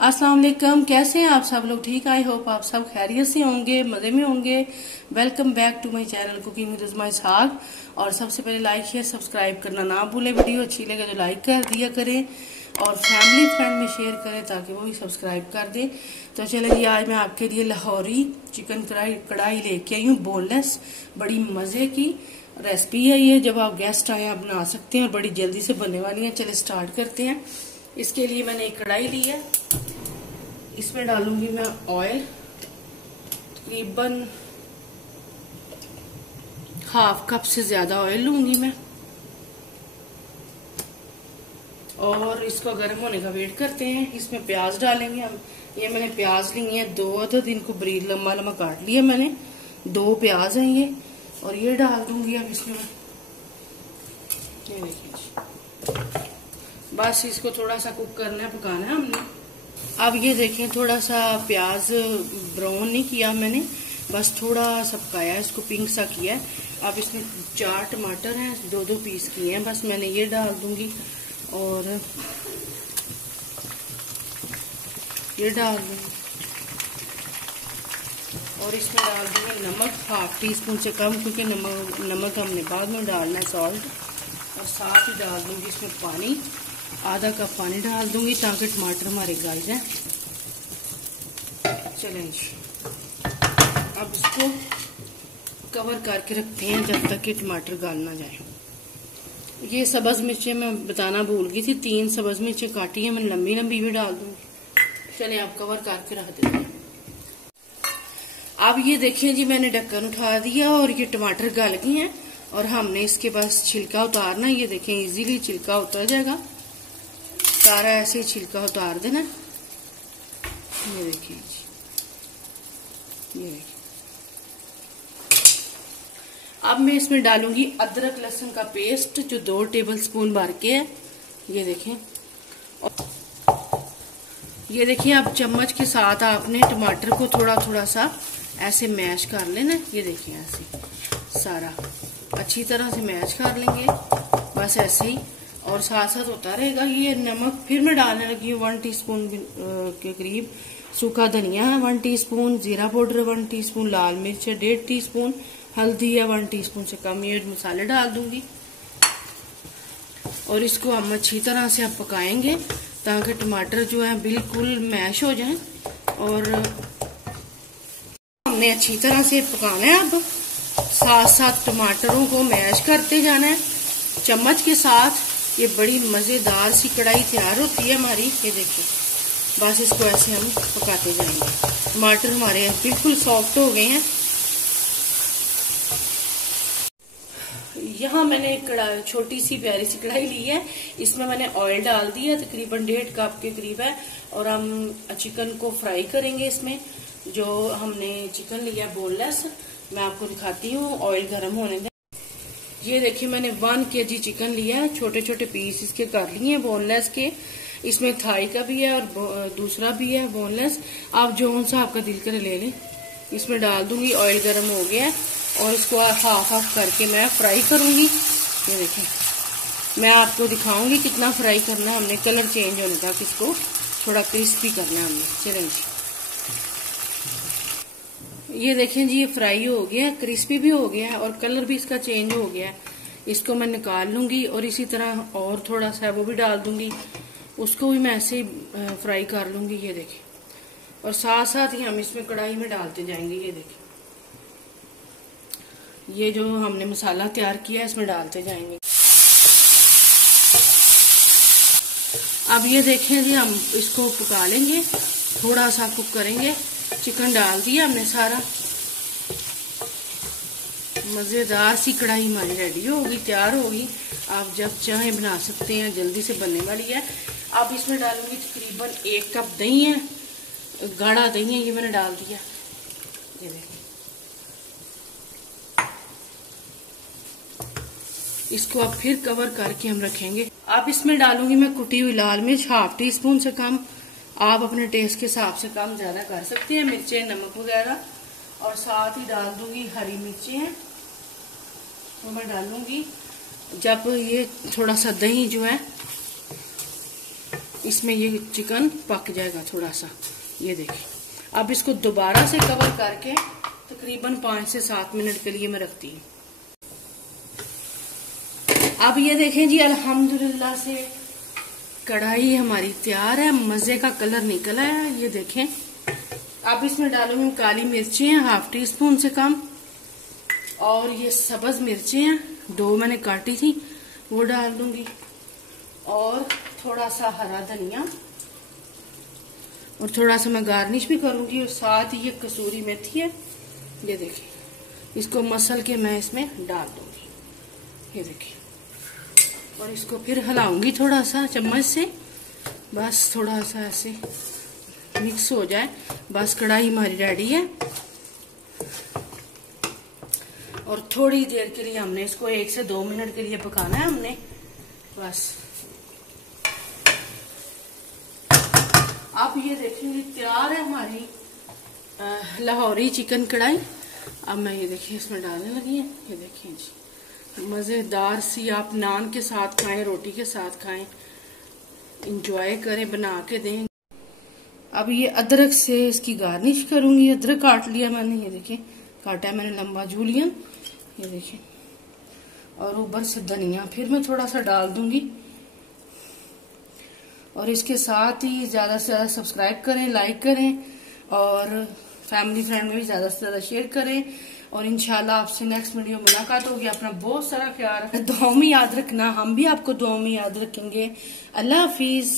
अस्सलाम वालेकुम। कैसे हैं आप सब लोग? ठीक, आई होप आप सब खैरियत से होंगे, मजे में होंगे। Welcome back to my channel cooking with Uzma Ishaq. और सबसे पहले लाइक शेयर सब्सक्राइब करना ना भूलें। वीडियो अच्छी लगे तो लाइक कर दिया करें और फैमिली फ्रेंड में शेयर करें ताकि वो भी सब्सक्राइब कर दें। तो चलिए आज मैं आपके लिए लाहौरी चिकन कढ़ाई लेके आई हूँ, बोनलेस। बड़ी मजे की रेसिपी है ये, जब आप गेस्ट आए आप बना सकते हैं और बड़ी जल्दी से बनने वाली है। चलिए स्टार्ट करते हैं। इसके लिए मैंने एक कढ़ाई ली है, इसमें डालूंगी मैं ऑयल, तकरीबन हाफ कप से ज्यादा ऑयल लूंगी मैं। और इसको गर्म होने का वेट करते हैं। इसमें प्याज डालेंगे हम। ये मैंने प्याज ली है 2 अदद, इनको बरीक लंबा लंबा काट लिया मैंने। 2 प्याज हैं ये, और ये डाल दूंगी अब इसमें। ये देखिए, बस इसको थोड़ा सा कुक करना है, पकाना है हमने। अब ये देखें, थोड़ा सा प्याज ब्राउन नहीं किया मैंने, बस थोड़ा सा पकाया है, इसको पिंक सा किया है। अब इसमें 4 टमाटर हैं, 2-2 पीस किए हैं, बस मैंने ये डाल दूंगी। और ये डाल दूंगी, और इसमें डाल दूंगी नमक, हाफ टी स्पून से कम, क्योंकि नमक हमने बाद में डालना है, सॉल्ट। और साथ ही डाल दूंगी इसमें पानी, आधा कप पानी डाल दूंगी ताकि टमाटर हमारे गल जाए। चलें जी, अब इसको कवर करके रखते हैं जब तक कि टमाटर गल ना जाए। ये सब्ज मिर्चें मैं बताना भूल गई थी, 3 सब्ज मिर्चें काटी है मैंने, लंबी लंबी भी डाल दूंगी। चलिए आप कवर करके रख देते हैं। अब ये देखिए जी, मैंने ढक्कन उठा दिया और ये टमाटर गल गए हैं, और हमने इसके पास छिलका उतारना। ये देखें, इजीली छिलका उतर जाएगा, सारा ऐसे ही छिलका उतार देना। ये देखिए जी, ये देखिए। अब मैं इसमें डालूंगी अदरक लहसुन का पेस्ट, जो 2 टेबलस्पून भर के है। ये देखें, ये देखिए, अब चम्मच के साथ आपने टमाटर को थोड़ा थोड़ा सा ऐसे मैश कर लेना। ये देखिए, ऐसे सारा अच्छी तरह से मैश कर लेंगे, बस ऐसे ही। और साथ साथ होता रहेगा। ये नमक फिर मैं डालने लगी हूँ 1 टीस्पून के करीब। सूखा धनिया है 1 टीस्पून, जीरा पाउडर 1 टीस्पून, लाल मिर्च है 1.5 टीस्पून, हल्दी है 1 टीस्पून से कम। ये मसाले डाल दूंगी, और इसको हम अच्छी तरह से अब पकाएंगे ताकि टमाटर जो है बिल्कुल मैश हो जाए। और हमने अच्छी तरह से पकाना है। अब साथ साथ टमाटरों को मैश करते जाना है चम्मच के साथ। ये बड़ी मजेदार सी कढ़ाई तैयार होती है हमारी। ये देखिए, बस इसको ऐसे हम पकाते जाएंगे। टमाटर हमारे बिल्कुल सॉफ्ट हो गए हैं। यहाँ मैंने एक कढ़ाई, छोटी सी प्यारी सी कढ़ाई ली है, इसमें मैंने ऑयल डाल दिया, तकरीबन 1.5 कप के करीब है। और हम चिकन को फ्राई करेंगे इसमें। जो हमने चिकन लिया बोनलेस, मैं आपको दिखाती हूँ। ऑयल गर्म होने दें। ये देखिए, मैंने 1 kg चिकन लिया है, छोटे छोटे पीस इसके कर लिए हैं बोनलेस के। इसमें थाई का भी है और दूसरा भी है बोनलेस। आप जो सा आपका दिल करे ले लें। इसमें डाल दूंगी, ऑयल गर्म हो गया है, और इसको हाफ हाफ करके मैं फ्राई करूंगी। ये देखिए, मैं आपको दिखाऊंगी कितना फ्राई करना है हमने, कलर चेंज होने तक इसको थोड़ा क्रिस्पी करना है हमने। चलें जी, ये देखें जी, ये फ्राई हो गया, क्रिस्पी भी हो गया है और कलर भी इसका चेंज हो गया है। इसको मैं निकाल लूंगी, और इसी तरह और थोड़ा सा वो भी डाल दूंगी, उसको भी मैं ऐसे ही फ्राई कर लूंगी। ये देखें, और साथ साथ ही हम इसमें कढ़ाई में डालते जाएंगे। ये देखें, ये जो हमने मसाला तैयार किया है इसमें डालते जाएंगे। अब ये देखें जी, हम इसको पका लेंगे, थोड़ा सा कुक करेंगे। चिकन डाल दिया हमने सारा। मजेदार सी कढ़ाई हमारी रेडी होगी, तैयार होगी। आप जब चाहें बना सकते हैं, जल्दी से बनने वाली है। अब इसमें डालूंगी तकरीबन 1 कप दही है, गाढ़ा दही है, ये मैंने डाल दिया। ये देखिए, इसको अब फिर कवर करके हम रखेंगे। अब इसमें डालूंगी मैं कुटी हुई लाल मिर्च, हाफ टी स्पून से कम। आप अपने टेस्ट के हिसाब से कम ज्यादा कर सकते हैं, मिर्चें, नमक वगैरह। और साथ ही डाल दूंगी हरी मिर्चें हैं, तो मैं डालूंगी जब ये थोड़ा सा दही जो है इसमें ये चिकन पक जाएगा थोड़ा सा। ये देखिए, अब इसको दोबारा से कवर करके तकरीबन 5 से 7 मिनट के लिए मैं रखती हूँ। अब ये देखें जी, अल्हम्दुलिल्लाह से कढ़ाई हमारी तैयार है, मजे का कलर निकला है। ये देखें, अब इसमें डालूंगी काली मिर्ची हैं 1/2 टीस्पून से कम, और ये सब्ज मिर्ची हैं 2 मैंने काटी थी वो डाल दूंगी, और थोड़ा सा हरा धनिया, और थोड़ा सा मैं गार्निश भी करूंगी, और साथ ही ये कसूरी मेथी है। ये देखिए, इसको मसल के मैं इसमें डाल दूंगी। ये देखिए, और इसको फिर हिलाऊंगी थोड़ा सा चम्मच से, बस थोड़ा सा ऐसे मिक्स हो जाए। बस कढ़ाई हमारी रेडी है, और थोड़ी देर के लिए हमने इसको 1 से 2 मिनट के लिए पकाना है हमने, बस। अब ये देखेंगे तैयार है हमारी लाहौरी चिकन कढ़ाई। अब मैं ये देखिए इसमें डालने लगी है। ये देखिए जी, मजेदार सी, आप नान के साथ खाएं, रोटी के साथ खाएं, इंजॉय करें, बना के दें। अब ये अदरक से इसकी गार्निश करूंगी। अदरक काट लिया मैंने, ये देखिए काटा है मैंने लंबा जूलियन, ये देखिए, और ऊपर से धनिया फिर मैं थोड़ा सा डाल दूंगी। और इसके साथ ही ज्यादा से ज्यादा सब्सक्राइब करें, लाइक करें, और फैमिली फ्रेंड में भी ज्यादा से ज्यादा शेयर करें। और इंशाल्लाह आपसे नेक्स्ट वीडियो मुलाकात होगी। अपना बहुत सारा ख्याल रखना, दुआओं में याद रखना, हम भी आपको दुआओं में याद रखेंगे। अल्लाह हाफिज।